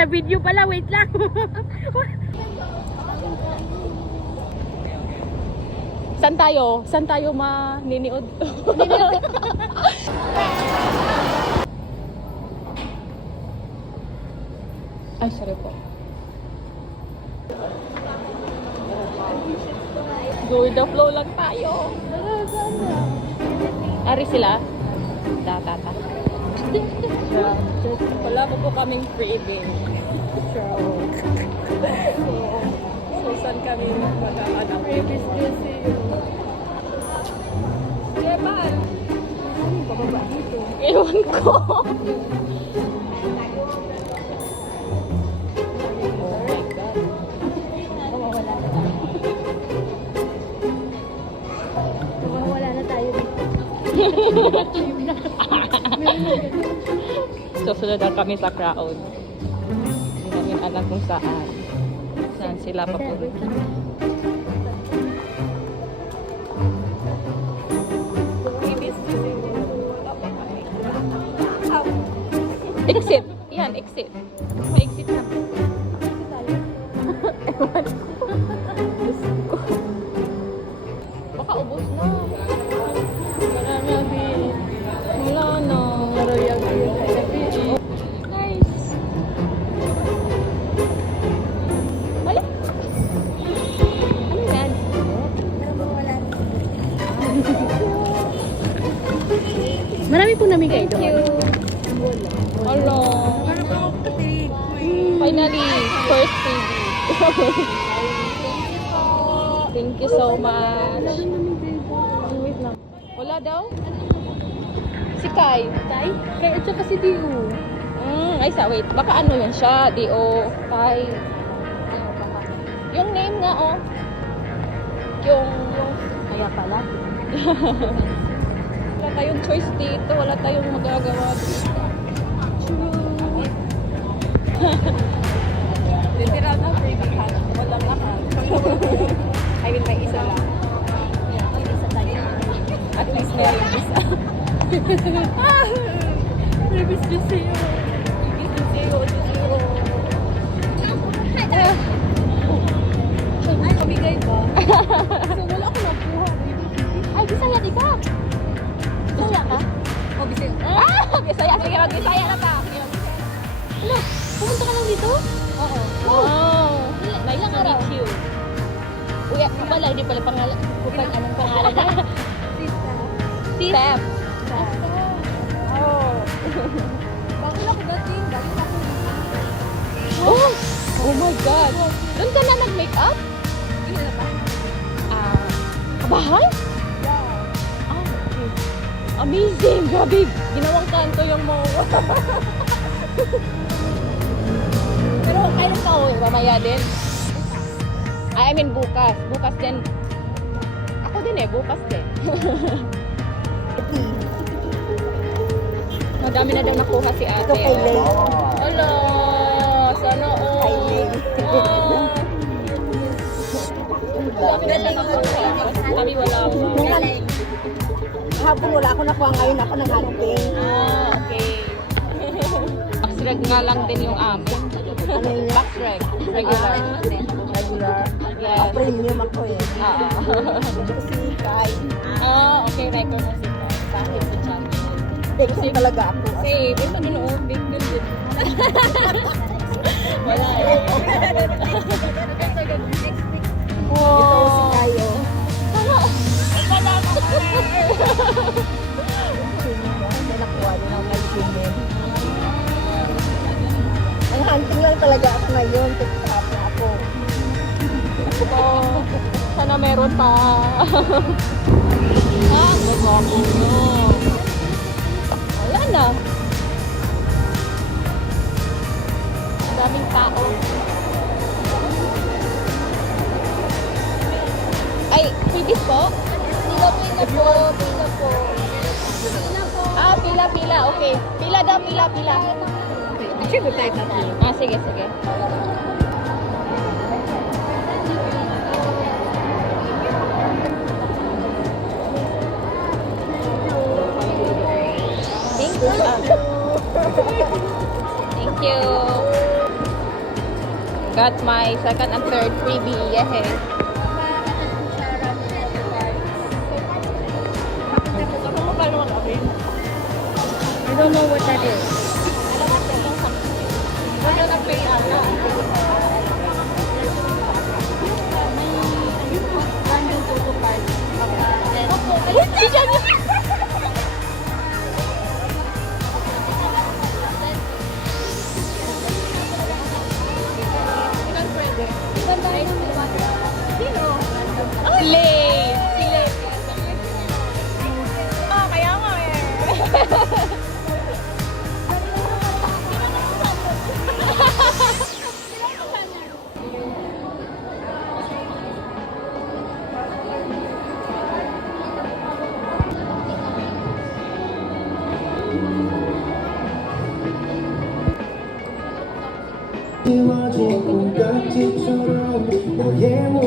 na video pala, wait lang. Saan tayo? Saan tayo maniniod? Ay, sorry po. Go with the flow lang tayo. Ari sila? Tata. Wala po kaming freebie. So saan kami magkakanak? Freebies kasi yun. Jeban! Bababa dito. Ewan ko. Oh my God. Wala na tayo dito. Susunod na kami sa crowd. Hindi namin alam kung saan. Saan sila papunta. Exit. Yan, exit. May exit na. Ewan ko. Diyos ko. Baka ubos na. Marami abi. Wala na. Marayang ayun. Nice. Wala. Ano yan? Marami po namigay doon. Thank you. Hello. Finally, first TV. Thank you so much. Wait lang. Wala daw? Si Kai. Kai? Kai at saka si Dio. Ay, wait. Baka ano yan siya? Dio. Kai. Yung name nga, oh. Yung... Kaya pala. Wala tayong choice dito. Wala tayong magagawa dito. Literal na freebie ka. Walang lahat. I mean, may isa lang. Isa tayo. At least may isa. Freebies just sa'yo. Freebies just sa'yo. Ay, pamigay ba? So, wala akong nakuha. Ay, Bisaya di ka? Bisaya ka? Oh, Bisaya. Bisaya. Sige, mag-Bisaya na ta. Ano? Pumunta ka lang dito? Oo. Wow. Nice to meet you. Uy, wala, hindi pala pangalan. Anong pangalan na? Step. Oh. Bakit ako dating? Galing ako. Oh! Oh my God! Doon ka na nag-makeup? Hindi na ba? Kabahay? Yeah. Okay. Amazing! Grabe! Ginawang kanto yung mo. Pero kailan ka uwi? Mamaya din? I mean bukas. Bukas din. Ako din bukas din. Madami na daw nakuha si ate. Ito kay Lay. Hello! Sana all. Kami wala po. Hapon wala ako nakuha ngayon. Ako nag-hunting. Okay. Backsreg nga lang din yung amin. Ano yun? Backsreg. Regular. Regular. Yes. Premium ako eh. Kasi Kai. Okay. Record na si Kai. Sahib sa channel. Big talaga ako. Kasi, basta ganoon, big deal din. Wala Ito si Kayo. May nakuha din ako kay Jimmy. Ang hunting lang talaga ako ngayon. TikTok na ako. Sana meron pa. Magwapo mo. Wala na. Ang daming tao. Ay, freebies po? Pila po. Pila. Okay. Pila daw, pila. Siyempre tayo tatlo. Sige. Thank you. got my second and third freebie. Yay! I don't know what that is. We're gonna pay Random photo card. Si Johnny! Slay! Slay! Ah, kaya nga eh. 지워진 꿈같이처럼 너의